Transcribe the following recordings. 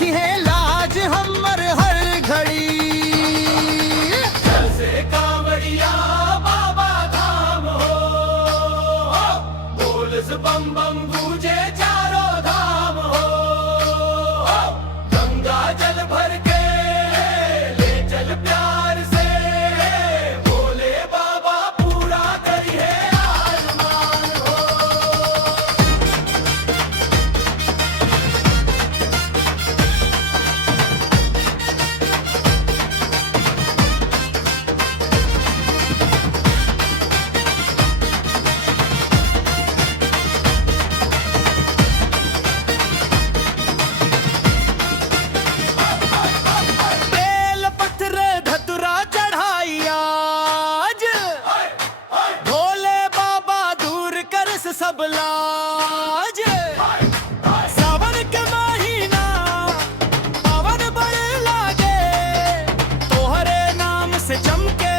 रखी है लाज हमर हर घड़ी। जैसे कांवड़िया बाबा धाम हो, बोल बम बम गूंजे चारों धाम हो। गंगा जल भर के ले चल प्यार से, बोले बाबा पूरा करिए अरमान हो। बेल पत्र धतुरा चढ़ाई आज, भोले बाबा दूर कर सब लाज। सावन के महीना पावन बड़े लागे, तोहरे नाम से चमके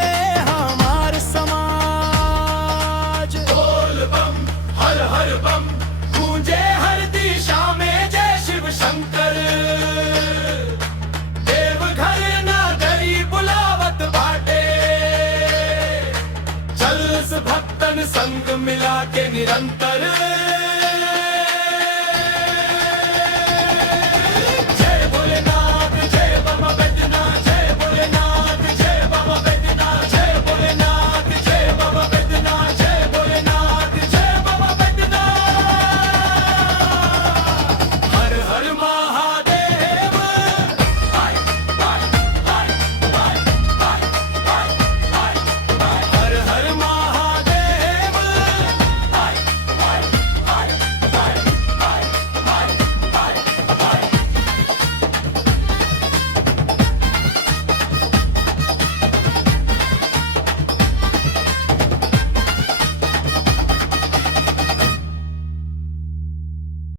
हमार समाज। बोल बम हर हर बम गूंजे हर दिशा में जय शिव शंकर। देवघर नागरी बुलावत बाटे, चल भक्तन संग मिला के निरंतर।